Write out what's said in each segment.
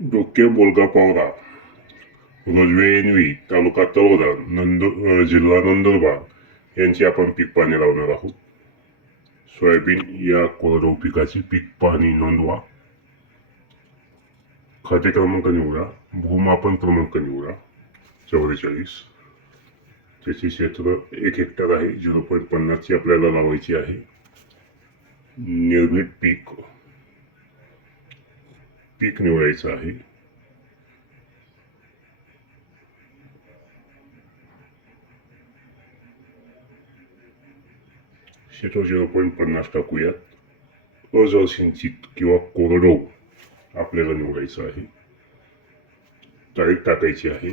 डोके बोलगा पावरा. रोजवे एनवी तालुका तळोदा नंद जिल्हा नंदुरबार. यांची आपण पीक पाणी लावणार आहोत. सोयाबीन या कोरडवाहू पिकाची पीक पाणी नोंदवा. खाते क्रमांक निवडा. भूमापन क्रमांक निवडा. चौवेचाळीस. त्याचे क्षेत्र एक हेक्टर आहे. झिरो पॉईंट पन्नासची आपल्याला लावायची आहे. निर्भीड पीक पीक निवडायचं आहे. क्षेत्र झिरो पॉईंट पन्नास टाकूयात. अजळ सिंचित किंवा कोरडो आपल्याला निवडायचं आहे. तारीख टाकायची आहे.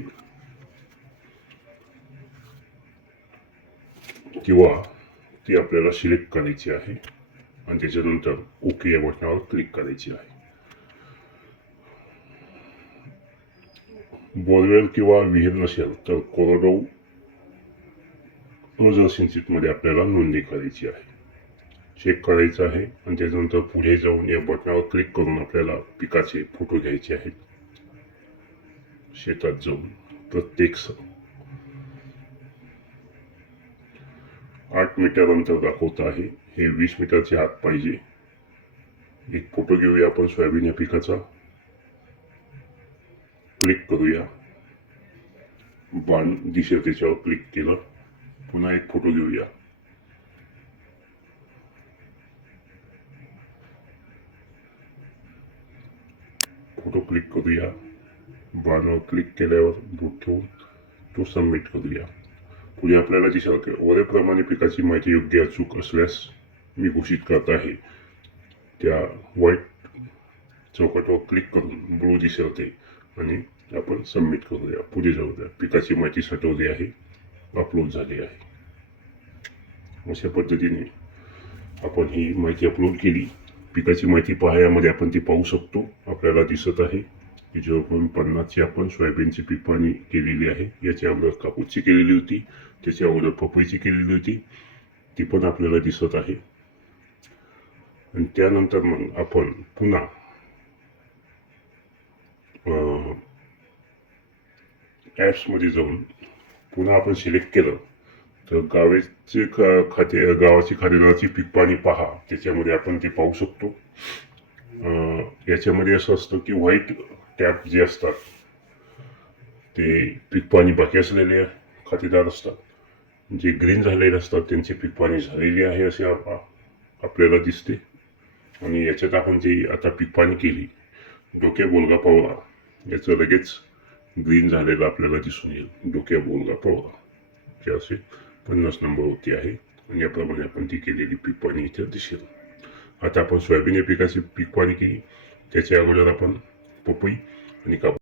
किंवा ती आपल्याला सिलेक्ट करायची आहे. आणि त्याच्यानंतर ओके या बटनावर क्लिक करायची आहे. बोरवेल किंवा विहीर नसेल तर कोरडो सिंचितमध्ये आपल्याला नोंदणी करायची आहे. चेक करायचं आहे आणि त्याच्यानंतर पुढे जाऊन या बटनावर क्लिक करून आपल्याला पिकाचे फोटो घ्यायचे आहेत. शेतात जाऊन प्रत्येक आठ मीटर अंतर दाखवत आहे. हे वीस मीटरचे आत पाहिजे. एक फोटो घेऊया आपण सोयाबीन या पिकाचा. क्लिक करूया. बाण दिसेल त्याच्यावर क्लिक केलं. पुन्हा एक फोटो घेऊया. फोटो क्लिक करूया. बाणवर क्लिक केल्यावर बोट ठेवून तो सबमिट करूया. पुढे आपल्याला दिसेल की वरेप्रमाणे पिकाची माहिती योग्य अचूक असल्यास मी घोषित करत आहे. त्या व्हाईट चौकटवर क्लिक करून ब्लू दिसेल ते. आणि आपण सबमिट करूया पुढे जाऊ द्या. पिकाची माहिती साठवली आहे अपलोड झाली आहे. अशा पद्धतीने आपण ही माहिती अपलोड केली. पिकाची माहिती पाहायामध्ये आपण ती पाहू शकतो. आपल्याला दिसत आहे की झिरो पन्नासची आपण सोयाबीनची पीक पाणी केलेली आहे. याच्या अगोदर कापूसची केलेली होती. त्याच्या अगोदर पपईची केलेली होती. ती पण आपल्याला दिसत आहे. आणि त्यानंतर मग आपण पुन्हा ॲप्समध्ये जाऊन पुन्हा आपण सिलेक्ट केलं तर गावाचे ख- खाते गावाची खातेदाराची पीक पाणी पहा. त्याच्यामध्ये आपण ते पाहू शकतो. याच्यामध्ये असं असतं की व्हाईट टॅप जे असतात ते पीक पाणी बाकी असलेले खातेदार असतात. जे ग्रीन झालेले असतात त्यांचे पीक पाणी झालेले आहे असे आपल्याला दिसते. आणि याच्यात आपण जी आता पीक पाणी केली डोक्या बोलगा पावला याचं लगेच ग्रीन झालेला आपल्याला दिसून येईल. डोक्या बोलगा पावला जे असे पन्नास नंबरवरती आहे. आणि याप्रमाणे आपण ती केलेली पिकवाणी इथे दिसेल. आता आपण सोयाबीन या पिकाची पिकवाणी केली. त्याच्या अगोदर आपण पपई आणि कापूस